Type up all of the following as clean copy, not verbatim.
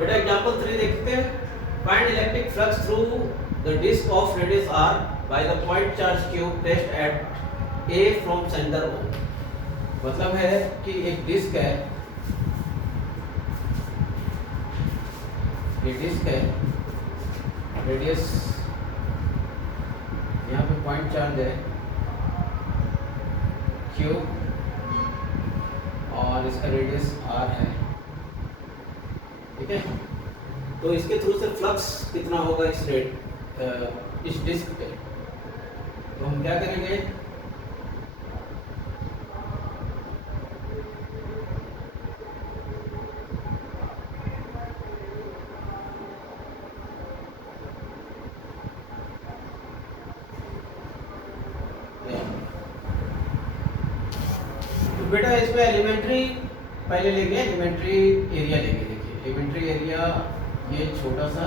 बेटा एग्जांपल 3 देखते हैं। Find electric flux through the disc of radius r by the point charge q placed at a from center O। मतलब है कि एक डिस्क है, ये डिस्क है, रेडियस यहाँ पे पॉइंट चार्ज है q और इसका रेडियस r है, ठीक है। तो इसके थ्रू से फ्लक्स कितना होगा इस डिस्क पे, तो हम क्या करेंगे, तो बेटा इसमें एलिमेंट्री पहले लेंगे, एलिमेंट्री एरिया लेंगे। देखिए एलिमेंट्री एरिया ये छोटा सा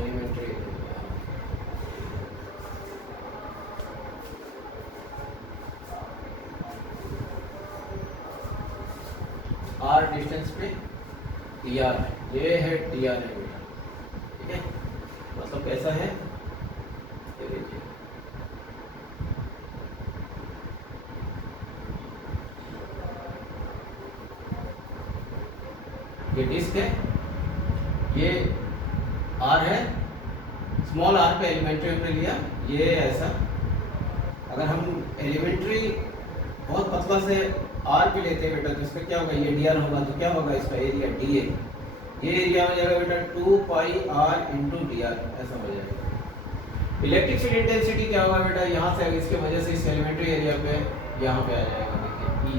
एलिमेंट्री एरिया, आर डिस्टेंस पे डी आर है, ये है डी आर है बेटा, ठीक है। मतलब कैसा है, ये देखिए ये डिस्क है, ये आर है, स्मॉल आर पे एलिमेंट्री हमने लिया, ये ऐसा। अगर हम एलिमेंट्री बहुत पतला से आर पे लेते हैं बेटा, तो इसका क्या होगा, ये डी आर होगा, तो क्या होगा इसका एरिया डी ए, ये एरिया हो जाएगा बेटा 2 pi are into D R, ऐसा हो जाएगा। इलेक्ट्रिक फील्ड इंटेंसिटी क्या होगा बेटा, यहाँ से इसके वजह से इस एलिमेंट्री एरिया पे यहाँ पे आ जाएगा, देखिए ई,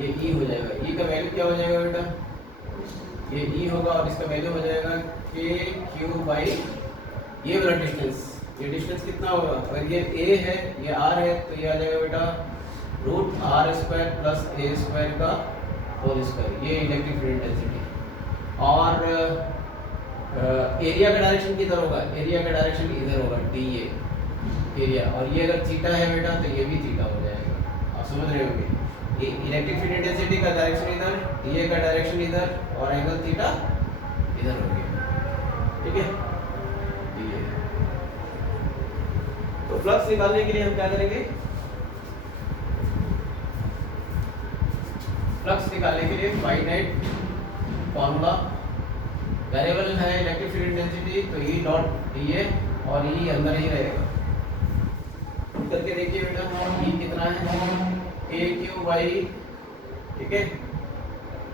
ये ई हो जाएगा। ई का वैल्यू क्या हो जाएगा बेटा, ये ई होगा और इसका वैल्यू हो जाएगा के क्यू बाई ये वाला डिस्टेंस, ये डिस्टेंस कितना होगा, अगर ये ए है ये आर है तो ये आ जाएगा बेटा root R square plus A square का होल स्क्वायर, ये इलेक्ट्रिक फील्ड इंटेंसिटी। और एरिया का डायरेक्शन किधर होगा, एरिया का डायरेक्शन इधर होगा डी ए एरिया, और ये अगर थीटा है बेटा तो ये भी थीटा हो जाएगा, आप समझ रहे होंगे। इलेक्ट्रिक फील्ड इंटेंसिटी का डायरेक्शन इधर, डी ए का डायरेक्शन इधर, और एंगल थीटा इधर हो गया, ठीक है। डी ए तो फ्लक्स निकालने के लिए हम क्या करेंगे, फ्लक्स निकालने के लिए फाइनाइट फॉर्मूला, वेरिएबल है इलेक्ट्रिक फील्ड इंटेंसिटी, तो ई डॉट डी ए और ई अंदर ही रहेगा। करके देखिए बेटा ई कितना है, ए क्यू बाई, ठीक है,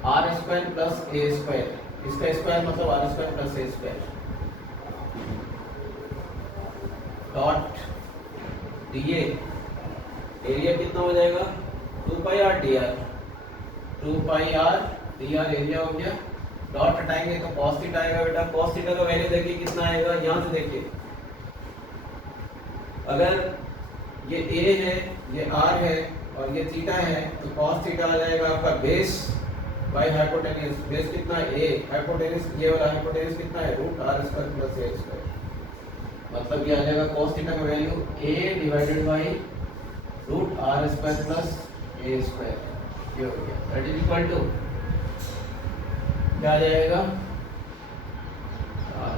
R square plus A square, इसका स्क्वायर मतलब R square plus A square dot D A, area कितना हो जाएगा 2 pi R D R, 2 pi R D R area हो गया। डॉट हटाएंगे तो cos थीटा आएगा बेटा, cos थीटा का वैल्यू देखिए कितना आएगा, यहाँ से देखिए अगर ये a है ये r है और ये थीटा है तो cos थीटा आ जाएगा आपका बेस बाय हाइपोटेन्यूज, बेस कितना है a, हाइपोटेन्यूज ये वाला हाइपोटेन्यूज कितना है root R square plus A square, मतलब ये आ जाएगा cos थीटा का value a divided by root R square plus A square, ये हो गया, दैट इज इक्वल टू क्या आ जाएगा,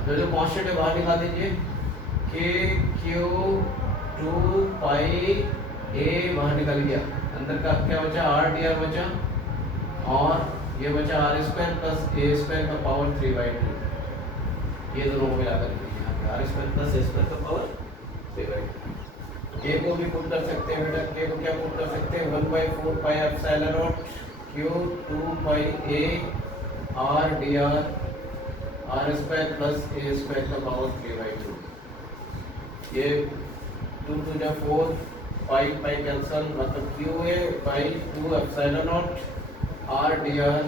जो कांस्टेंट है बाहर निकाल दीजिए, के क्यू 2 पाई ए बाहर निकल गया, अंदर का क्या बचा आर डी आर बचा, और ये बचा R square plus A square का पावर 3/2, ये दोनों को मिला कर यहाँ पे R square plus A square का पावर 3/2। के को भी पुट कर सकते हैं बेटा, के को क्या पुट कर सकते हैं 1/4 pi epsilon naught Q 2 pi A R D R, R square plus A square का पावर 3/2, ये 2 2 जा 4 पाई पाई कैंसल, मतलब Q A by 2 epsilon naught R D R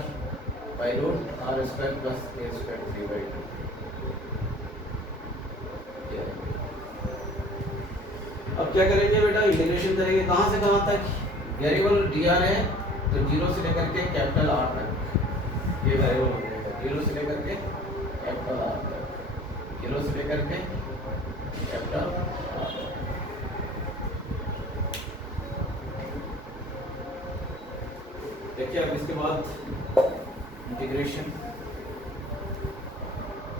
by root R square plus A square 3/2। अब क्या करेंगे बेटा, integration करेंगे कहाँ से कहाँ तक, वेरिएबल डी आर है तो 0 से लेकर के कैपिटल आर तक ये वेरिएबल हो जाएगा, 0 से लेकर के कैपिटल आर तक, 0 से लेकर के कैपिटल आर। देखिए अब इसके बाद इंटीग्रेशन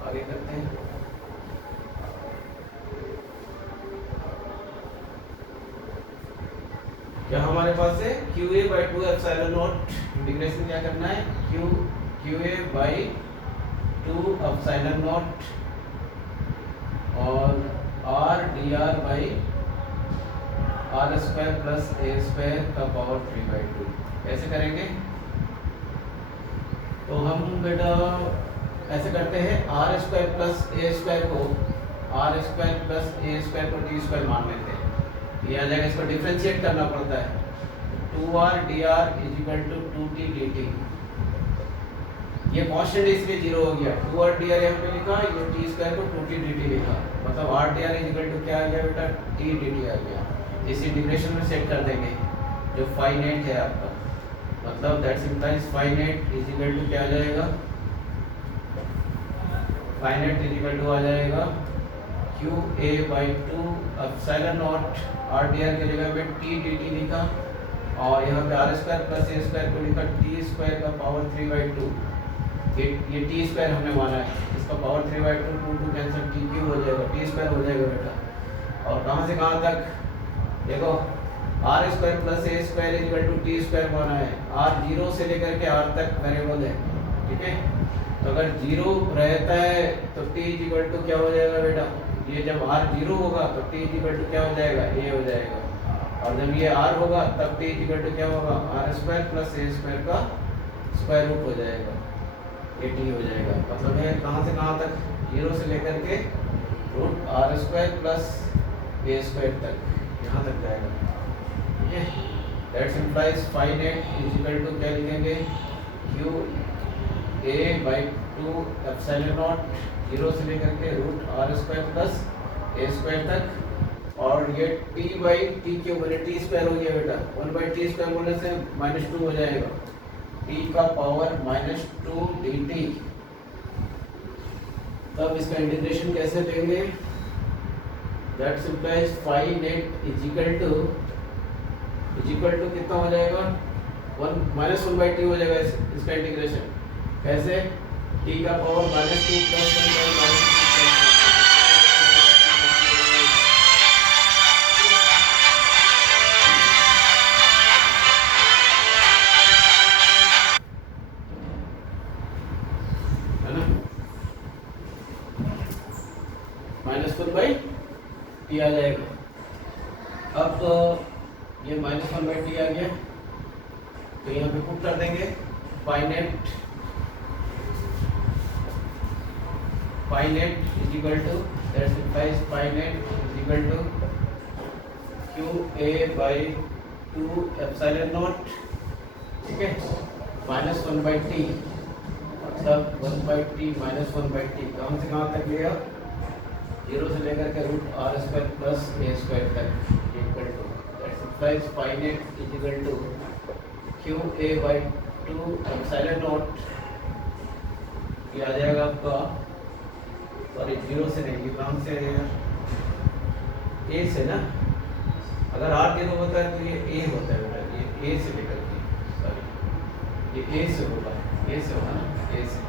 आगे करते हैं। क्या हमारे पास है QA by 2 epsilon not, integration क्या करना है, QA by 2 एप्सिलॉन नॉट और R dr by R square plus A square का पावर 3/2। कैसे करेंगे? तो हम बेटा ऐसे करते हैं, R square plus A square को R square plus A square को T स्क्वायर मान लेते हैं। ये आ जाएगा, इसको डिफरेंशिएट करना पड़ता है। 2R dr is equal to 2T dt। ये कांस्टेंट इसलिए 0 हो गया। 2R dr यहाँ पे लिखा, ये T स्क्वायर को 2T dt लिखा, मतलब R dr is equal to क्या आ गया बेटा, T dt आ गया। इस इंटीग्रेशन में सेट कर देंगे जो फाइनाइट है आपका, मतलब that's implies phi net is equal to क्या आ जाएगा, फाइनाइट इज इक्वल टू आ जाएगा QA by 2 epsilon naught R dr की जगह पे T dt लिखा और यहाँ पे R square plus A square को लिखा T स्क्वायर का पावर 3/2। ये T स्क्वायर हमने माना है, इसका पावर 3/2, 2 कैंसिल, T क्यूब हो जाएगा, T स्क्वायर हो जाएगा बेटा। और कहाँ से कहाँ तक देखो, R square plus A square is equal to T square माना है। R 0 से लेकर के R तक वेरिएबल है, ठीक है। तो अगर 0 रहता है तो T इज इक्वल टू क्या हो जाएगा बेटा, ये जब R 0 होगा तो T इज इक्वल टू क्या हो जाएगा, A हो जाएगा। और जब ये R होगा तब T इज इक्वल टू क्या होगा, R square plus A square का स्क्वायर रूट हो जाएगा, ये T हो जाएगा। मतलब है कहाँ से कहाँ तक, 0 से लेकर के root R square plus A square तक, यहाँ तक जाएगा, ठीक है। That's implies phi net is equal to क्या लिखेंगे, QA by 2 एप्सिलॉन नॉट 0 से लेकर के root R square plus A square तक। और ये T by T क्यूब बोले T स्क्वायर हो गया बेटा, 1/T स्क्वायर बोलने से -2 हो जाएगा, T का पावर -2 dt। तब इसका इंटीग्रेशन कैसे लेंगे, that implies phi net is equal to कितना हो जाएगा, 1/T हो जाएगा इसका इंटीग्रेशन। कैसे, T का पावर -2 प्लस 1/2 -1/T आ जाएगा। अब ये -1/T आ गया, तो यहाँ पे पुट कर देंगे phi net is equal to, that's implies phi net is equal to QA by 2 epsilon naught, ठीक है, -1/T, मतलब 1/T -1/T कहाँ से कहाँ तक गया, 0 से लेकर के root R square plus A square तक, equal to that's implies phi net is equal to QA by 2 epsilon naught, ये आ जाएगा आपका, सॉरी 0 से नहीं, ये कहाँ से आएगा, A से ना, अगर R 0 होता है तो ये A होता है बेटा, ये A से लेकर के, सॉरी ये A से होगा, A से होगा ना, A से।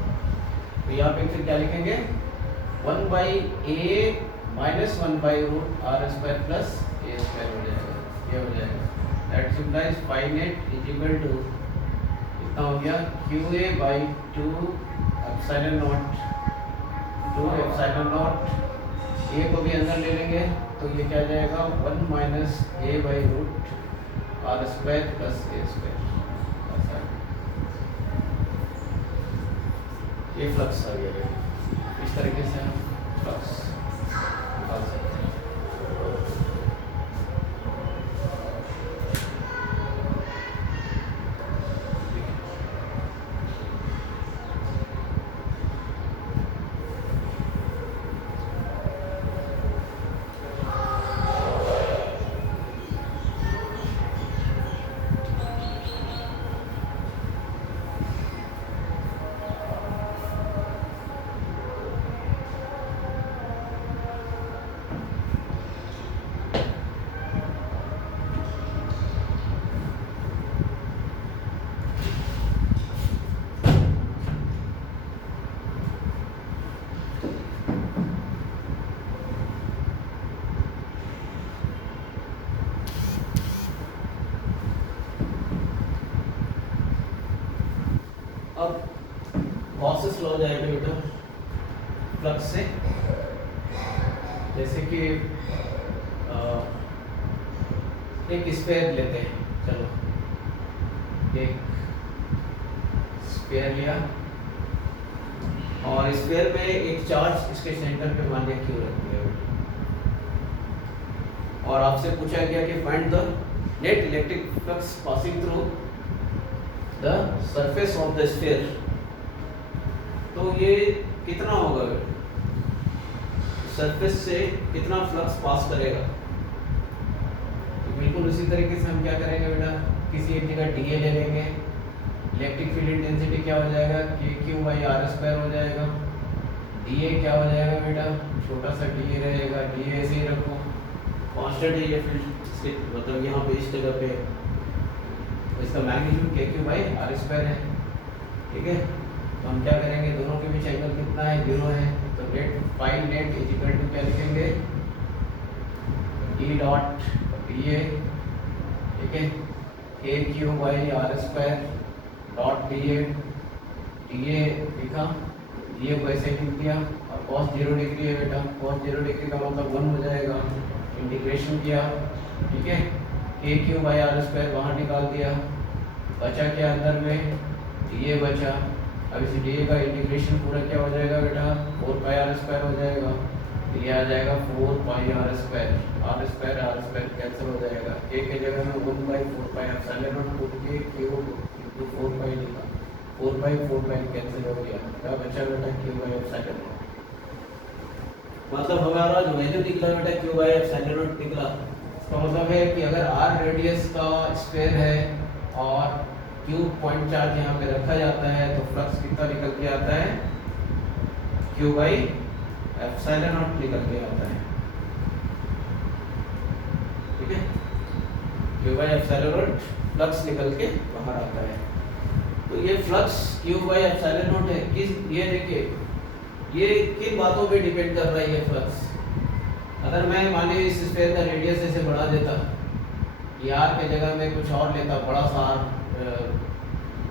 तो यहाँ पे फिर क्या लिखेंगे, 1/A माइनस 1/रूट R square plus A square हो जाएगा, ये हो जाएगा। That implies phi net is equal to कितना हो गया, QA by 2 epsilon naught, 2 epsilon naught, A को भी अंदर ले लेंगे तो ये क्या जाएगा, 1 - A/रूट R square plus A square. ये फ्लक्स आ गया, इस तरीके से हम फ्लक्स निकाल सकते हैं। अब गॉसेस लॉ जाएगा बेटा फ्लक्स से, जैसे कि एक स्फीयर लेते हैं, चलो एक स्फीयर लिया और स्फीयर में एक चार्ज इसके सेंटर पे मान लिया क्यों रख दिया, और आपसे पूछा गया कि find the net electric flux passing through the surface of the sphere. तो ये कितना होगा, सरफेस से कितना फ्लक्स पास करेगा। तो बिल्कुल उसी तरीके से हम क्या करेंगे बेटा, किसी एक जगह डी ए ले लेंगे, इलेक्ट्रिक फील्ड इंटेंसिटी क्या हो जाएगा के क्यू बाई आर स्क्वायर हो जाएगा। डी ए क्या हो जाएगा बेटा, छोटा सा डी ए रहेगा, डी ए ऐसे ही रखो, कांस्टेंट है ये फील्ड, मतलब यहाँ पे इस जगह पे तो इसका मैग्नीट्यूड के क्यू बाई आर स्क्वायर है, ठीक है। तो हम क्या करेंगे, दोनों के बीच एंगल कितना है, 0 है, तो net phi net is equal to क्या लिखेंगे, ई डॉट डी ए, ठीक है, के Q by R square dot D A लिखा, डी ए वैसे लिख दिया, और cos 0 डिग्री है बेटा, cos 0 डिग्री का मतलब 1 हो जाएगा, इंटीग्रेशन किया, ठीक है, के क्यू बाई आर स्क्वायर वहाँ निकाल दिया, बचा क्या अंदर में, डी ए बचा। अब इस डी ए का इंटीग्रेशन पूरा क्या हो जाएगा बेटा, 4 पाई आर स्क्वायर हो जाएगा, तो ये आ जाएगा 4 पाई आर स्क्वायर कैंसिल हो जाएगा, के जगह में 1 by 4 pi epsilon not put के क्यू इंटू 4 पाई लिखा, 4 पाई कैंसिल हो गया, क्या बचा बेटा, क्यू बाई एप्सिलॉन नॉट। मतलब हमारा जो वैल्यू निकला बेटा क्यू बाई एप्सिलॉन नॉट निकला। इसका मतलब है कि अगर आर रेडियस का स्फीयर है और क्यू पॉइंट चार्ज यहाँ पे रखा जाता है तो फ्लक्स कितना निकल के आता है, क्यू बाई एप्सिलॉन नॉट निकल के आता है, ठीक है, Q by epsilon not flux निकल के बाहर आता है। तो ये flux Q by epsilon not है, किस, ये देखिए ये किन बातों पे डिपेंड कर रहा है ये फ्लक्स। अगर मैं माने इस स्फीयर का रेडियस ऐसे बढ़ा देता, ये आर के जगह में कुछ और लेता, बड़ा सा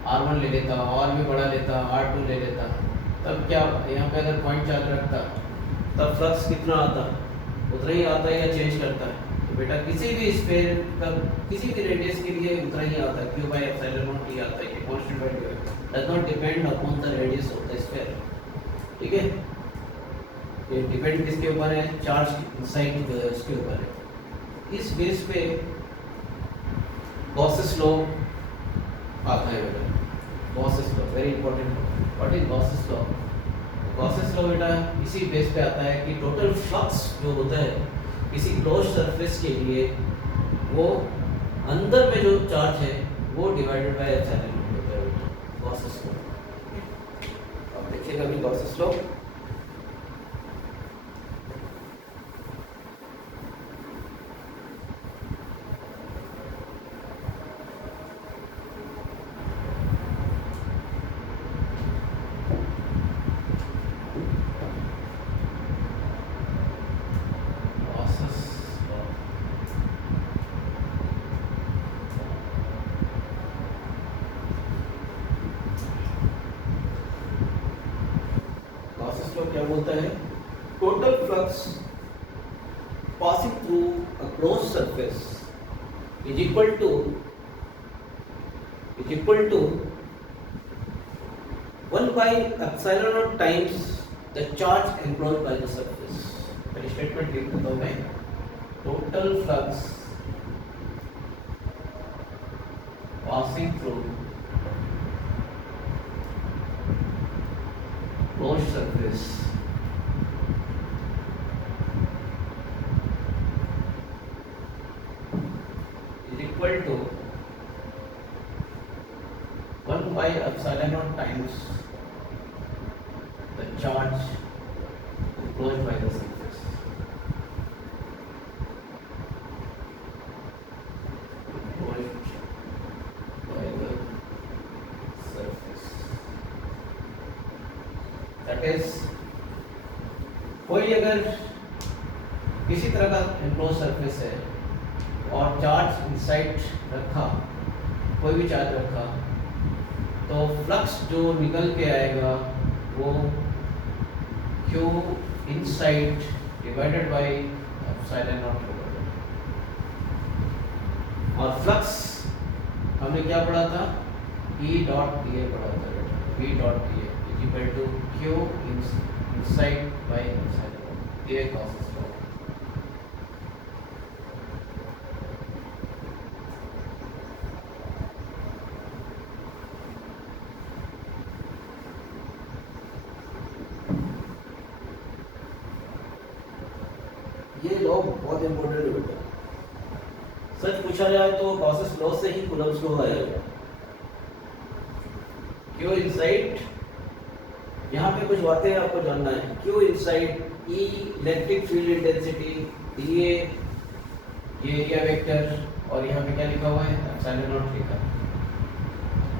R1 ले लेता, और भी बड़ा लेता, R2 ले लेता, तब क्या यहाँ पे अगर पॉइंट चार्ज रखता तब फ्लक्स कितना आता, उतना ही आता है या चेंज करता है। तो बेटा किसी भी स्फीयर का किसी भी रेडियस के लिए उतना ही आता है, क्यू बाई एप्सिलॉन नॉट ही आता है, ये कांस्टेंट वैल्यू है, does not depend upon the radius of the sphere, ठीक है। ये डिपेंड किसके ऊपर है, चार्ज इनसाइड इसके ऊपर है। इस बेस पे गॉसेस लॉ आता है बेटा, Gauss's law very important. What is Gauss's law? Gauss's law बेटा इसी बेस पे आता है कि टोटल फ्लक्स जो होता है किसी क्लोज सरफेस के लिए, वो अंदर में जो चार्ज है वो डिवाइडेड बाय एप्सिलॉन होता है, गॉसेस लॉ। अब देखिएगा अभी गॉसेस लॉ, क्या बोलता है, total flux passing through a close surface is equal to 1 by epsilon naught times the charge enclosed by the surface। पहली स्टेटमेंट लिख देता हूं मैं, total flux passing through closed surface is equal to 1 by epsilon naught times the charge enclosed by the surface। Enclosed by the surface, that is, कोई अगर किसी तरह का एनक्लोज सरफेस है और चार्ज इनसाइड रखा, कोई भी चार्ज रखा, तो फ्लक्स जो निकल के आएगा वो Q inside divided by epsilon not होगा। और फ्लक्स हमने क्या पढ़ा था, E डॉट डी ए पढ़ा था बेटा, E dot D A is equal to Q inside by epsilon naught, ये गॉसेस लॉ। ये लॉ बहुत इंपॉर्टेंट है बेटा। सच पूछा जाए तो गॉसेस लॉ से ही कूलम्ब्स लॉ आएगा। क्यों इनसाइड, यहाँ पे कुछ बातें आपको जानना है। क्यों इनसाइड ई इलेक्ट्रिक फील्ड इंटेंसिटी, ये एरिया वेक्टर, और यहाँ पे क्या लिखा हुआ है, एप्सिलॉन नॉट लिखा।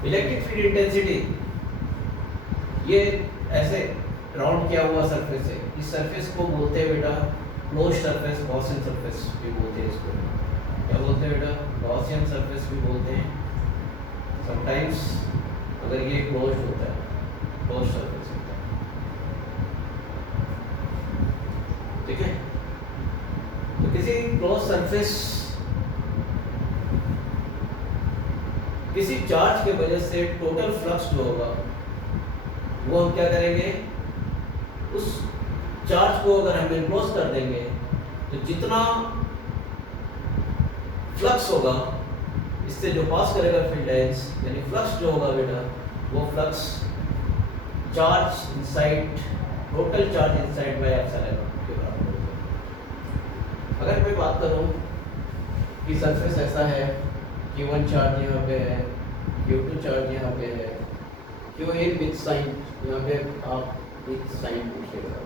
इलेक्ट्रिक फील्ड इंटेंसिटी ये ऐसे राउंड किया हुआ सरफेस है, इस सरफेस को बोलते हैं बेटा क्लोज सरफेस, गॉसियन सरफेस भी बोलते हैं इसको। क्या बोलते हैं बेटा, गॉसियन सरफेस भी बोलते हैं समटाइम्स, अगर ये क्लोज होता है, क्लोज सरफेस होता है, ठीक है। तो किसी क्लोज सरफेस, किसी चार्ज के वजह से टोटल फ्लक्स जो होगा वो हम क्या करेंगे, उस चार्ज को अगर हम इनक्लोज कर देंगे तो जितना फ्लक्स होगा इससे जो पास करेगा फील्ड लाइंस, यानी फ्लक्स जो होगा बेटा वो flux charge inside, total charge inside by epsilon not के बराबर होगा। अगर मैं बात करूं कि सरफेस ऐसा है, Q1 चार्ज यहाँ पे है, Q2 चार्ज यहाँ पे है, Q1 विद साइन, यहाँ पे आप विद साइन पूछिएगा,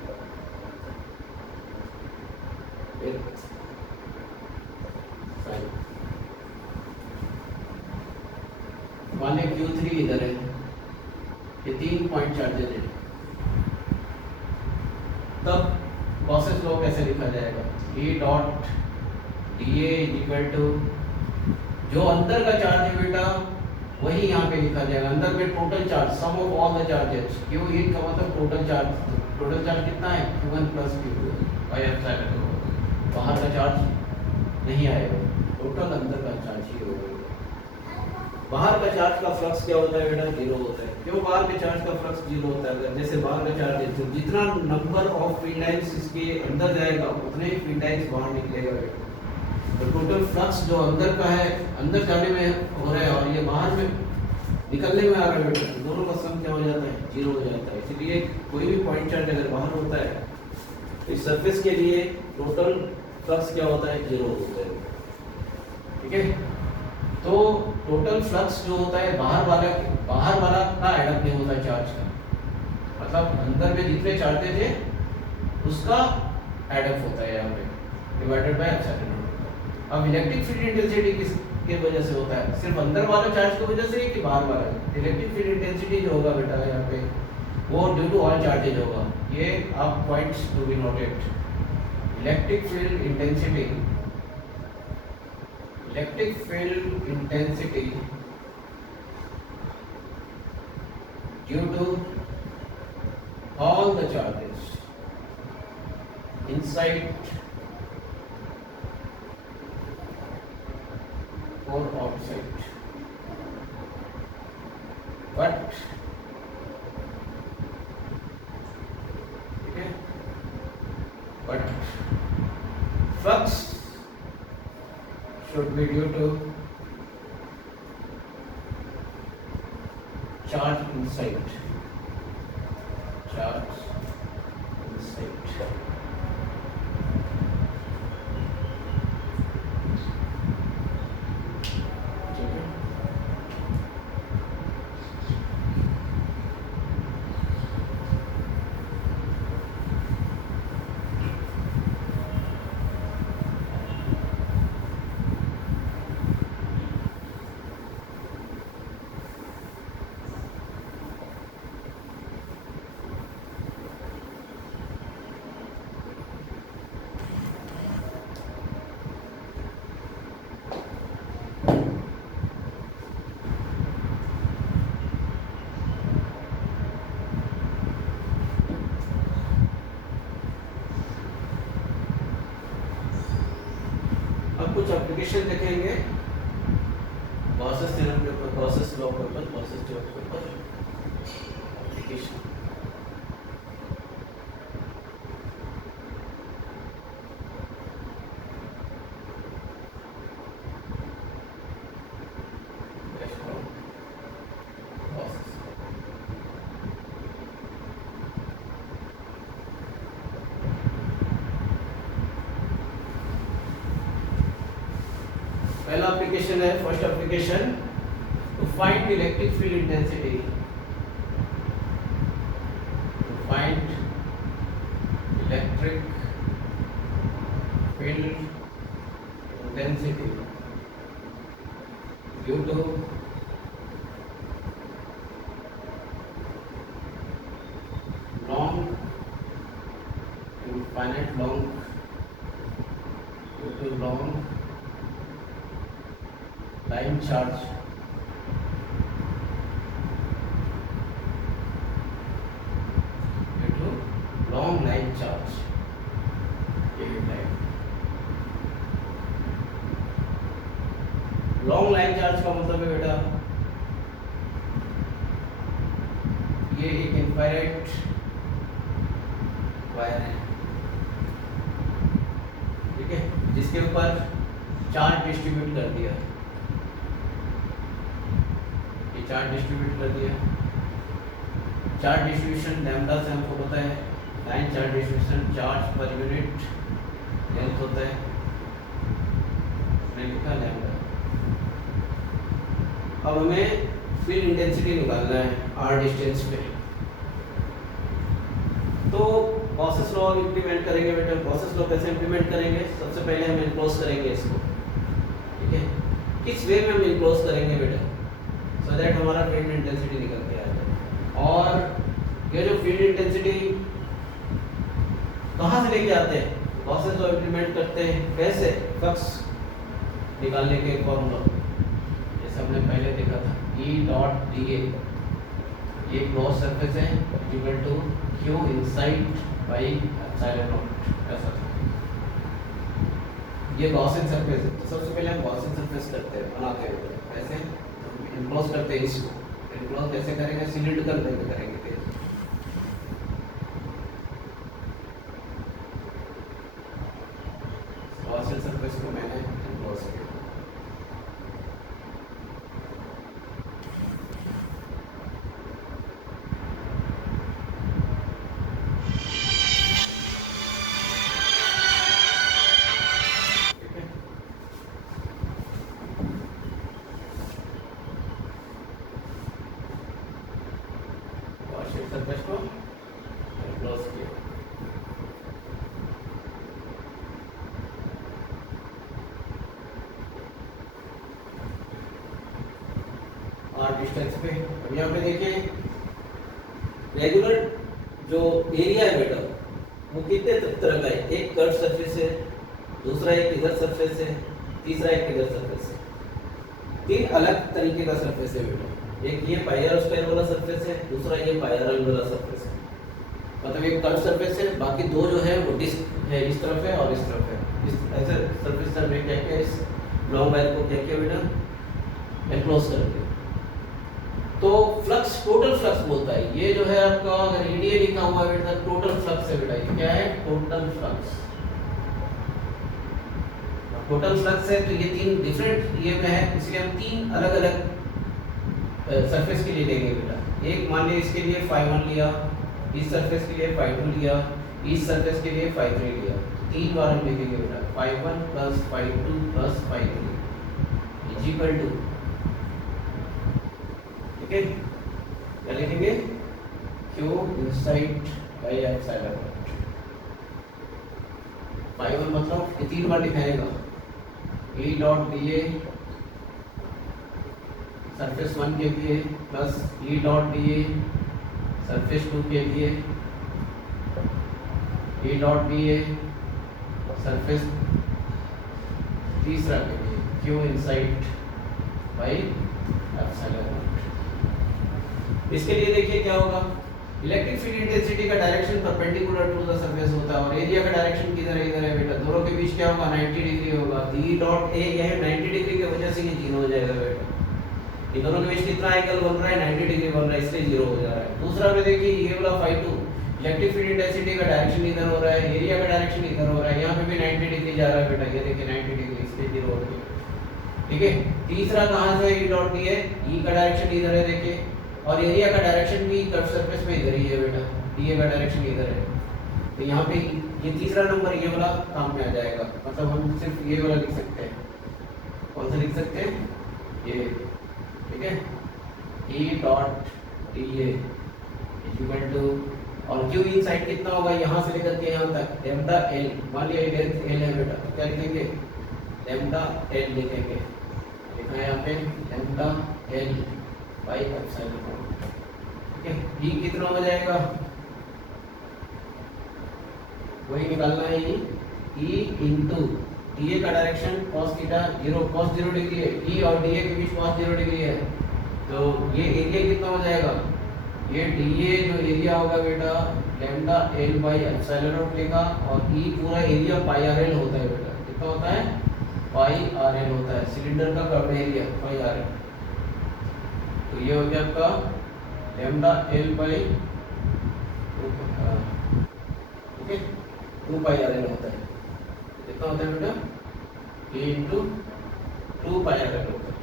मान लें Q3 इधर है, ये 3 पॉइंट चार्जेस हैं, तब गॉसेस लॉ कैसे लिखा जाएगा, E dot D A is equal to जो अंदर का चार्ज है बेटा वही यहाँ पे लिखा जाएगा। अंदर में total charge, sum of all the charges, Q in का मतलब टोटल चार्ज कितना है, Q1 plus Q2 bye epsilon not. बाहर का चार्ज नहीं आएगा, टोटल अंदर का चार्ज ही होगा। बाहर का चार्ज का फ्लक्स क्या होता है बेटा, जीरो होता है। क्यों बाहर के चार्ज का फ्लक्स जीरो होता है, अगर जैसे बाहर का चार्ज है तो जितना नंबर ऑफ फील्ड लाइंस इसके अंदर जाएगा उतने ही फील्ड लाइंस बाहर निकलेगा बेटा। तो टोटल फ्लक्स जो अंदर का है, अंदर जाने में हो रहा है और ये बाहर में निकलने में आ रहा है बेटा, दोनों का सम क्या हो जाता है, जीरो हो जाता है। इसलिए कोई भी पॉइंट चार्ज अगर बाहर होता है तो इस सरफेस के लिए टोटल फ्लक्स क्या होता है, जीरो होता है, ठीक है। तो टोटल फ्लक्स जो होता है बाहर वाला का एडअप नहीं होता चार्ज का, मतलब अंदर में जितने चार्जेज थे उसका एडअप होता है यहाँ पे डिवाइडेड बाय एप्सिलॉन नॉट। अब इलेक्ट्रिक फील्ड इंटेंसिटी किसके वजह से होता है, सिर्फ अंदर वाला चार्ज की वजह से कि बाहर वाला। इलेक्ट्रिक फील्ड इंटेंसिटी जो होगा बेटा यहाँ पे वो ड्यू टू ऑल चार्जेज होगा। ये आप points to be noted, electric field intensity due to all the charges inside or outside, but okay, but flux should be due to charge inside. Application देखेंगे गॉसेस थ्योरम के ऊपर, Gauss's law के ऊपर, Gauss's theorem के ऊपर application. पहला application है, first application, to find electric field intensity, to find electric field intensity due to long infinite long due to long line charge due to long line charge long line charge का मतलब है बेटा ये एक infinite wire है, ठीक है, जिसके ऊपर चार्ज डिस्ट्रीब्यूट कर दिया, ये चार्ज डिस्ट्रीब्यूट कर दिया। चार्ज डिस्ट्रीब्यूशन लैम्डा से हमको पता है, line charge distribution charge per unit length होता है, मैंने लिखा लैम्डा। अब हमें फील्ड इंटेंसिटी निकालना है r डिस्टेंस पे, तो गॉसेस लॉ इंप्लीमेंट करेंगे बेटा। गॉसेस लॉ कैसे इंप्लीमेंट करेंगे? सबसे पहले हम इनक्लोज करेंगे इसको, ठीक है। किस वे में हम इनक्लोज करेंगे बेटा, सो दैट हमारा फील्ड इंटेंसिटी निकल के आ जाए। और ये जो फील्ड इंटेंसिटी कहाँ से लेके आते हैं? गॉसेस लॉ इंप्लीमेंट करते हैं कैसे? फ्लक्स निकालने के एक फॉर्मूला जैसे हमने पहले देखा था, E डॉट dA, ये क्लोज सरफेस है equal to Q inside by epsilon naught, ऐसा था। ये गॉसियन सरफेस है, तो सबसे पहले हम गॉसियन सरफेस करते हैं, बनाते हैं कैसे? इनक्लोज करते हैं इसको। इनक्लोज कैसे करेंगे? सिलिंड्रिकल वे में करेंगे। गॉसियन सरफेस को मैंने इनक्लोज किया। सरफेस को क्लोज किया। और डिस्टेंस पे अब यहाँ पे देखिए रेगुलर जो एरिया है बेटा वो कितने तरह का है? एक कर्व सरफेस है, दूसरा एक इधर सरफेस है, तीसरा एक इधर सरफेस है। तीन अलग तरीके का सरफेस है बेटा। एक ये पायरोस्फेयर वाला सरफेस है, दूसरा ये पायरल वाला सरफेस है। मतलब एक कर्व सरफेस है, बाकी दो जो है वो डिस्क है, इस तरफ है और इस तरफ है। इस ऐसे सरफेस पर हमने क्या किया, इस लॉन्ग वायर को क्या किया बेटा, एनक्लोज कर दिया। तो फ्लक्स, टोटल फ्लक्स बोलता है ये जो है आपका, अगर EDA लिखा हुआ है बेटा टोटल फ्लक्स है बेटा। ये क्या है? Total flux. टोटल फ्लक्स है तो ये तीन डिफरेंट ये में है, इसलिए हम तीन अलग अलग सरफेस के लिए लेंगे बेटा। एक मान लीजिए इसके लिए φ1 लिया, इस सरफेस के लिए φ2 लिया, इस सरफेस के लिए φ3 लिया। तीन बार हम लिखेंगे बेटा φ1 प्लस φ2 प्लस φ3 इक्वल टू, ठीक है, क्या लिखेंगे? Q inside by epsilon naught. φ1 मतलब ये तीन बार लिखाएगा, E डॉट dA सरफेस 1 के लिए plus E dot dA surface 2 के लिए, E डॉट dA सरफेस तीसरा के लिए, Q inside by epsilon naught. इसके लिए देखिए क्या होगा, इलेक्ट्रिक फील्ड इंटेंसिटी का direction perpendicular to the surface होता है और एरिया का डायरेक्शन किधर है, इधर है बेटा। दोनों के बीच क्या होगा, 90 डिग्री होगा। ई डॉट ए यह 90 डिग्री की वजह से ये 0 हो जाएगा बेटा। इन दोनों के बीच कितना एंगल बन रहा है, 90 डिग्री बन रहा है, इसलिए 0 हो जा रहा है। दूसरा में देखिए ये वाला φ2, इलेक्ट्रिक फील्ड इंटेंसिटी का डायरेक्शन इधर हो रहा है, एरिया का डायरेक्शन इधर हो रहा है, यहाँ पे भी 90 डिग्री जा रहा है बेटा, ये देखिए 90 डिग्री, इसलिए 0 हो गया। ठीक है, तीसरा कहाँ से ई डॉट डी है, ई का डायरेक्शन इधर है देखिए, और एरिया का डायरेक्शन भी कर्व सरफेस पे इधर ही है बेटा, डी का डायरेक्शन इधर है। तो यहाँ पे ये तीसरा नंबर ये वाला काम में आ जाएगा, मतलब हम सिर्फ ये वाला लिख सकते हैं। कौन सा लिख सकते हैं, ये। ठीक है, E dot D equal to, और क्यू इन साइड कितना होगा, यहाँ से लेकर के यहाँ तक लैम्डा एल, मान लिया लेंथ एल है बेटा, तो क्या लिखेंगे, लैम्डा एल लिखेंगे। लिखा है यहाँ पे लैम्डा एल बाई एप्सिलॉन। ठीक है, ई कितना हो जाएगा, वही निकालना है, ई इंटू डी का direction cos theta 0, cos 0 degree है, ई और डी के बीच cos 0 डिग्री है, तो ये एरिया कितना हो जाएगा, ये डी जो एरिया होगा बेटा lambda L by epsilon not लिखा, और ई पूरा एरिया पाई आर एल होता है बेटा, कितना होता है, पाई आर एल होता है, सिलेंडर का curve area pi R L. तो ये हो गया आपका lambda L by 2 pi R L होता है, कितना होता है बेटा, ए इंटू 2 पाई आर एल होता है।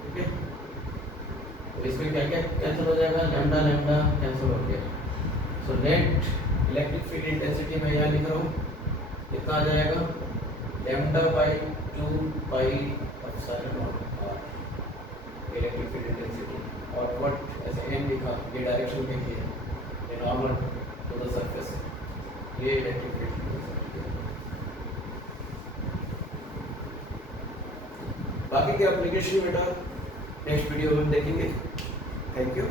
ठीक है, तो इसमें क्या क्या कैंसिल हो जाएगा, लैम्डा लैम्डा कैंसिल हो गया। So net electric field intensity मैं यहाँ लिख रहा हूँ, कितना आ जाएगा, lambda by 2 pi epsilon naught R electric field intensity, और व्हाट ऐसे एन लिखा, ये डायरेक्शन देखिए, ये नॉर्मल टू द सरफेस, ये इलेक्ट्रिक फील्ड। बाकी के एप्लीकेशन बेटा नेक्स्ट वीडियो में देखेंगे। Thank you.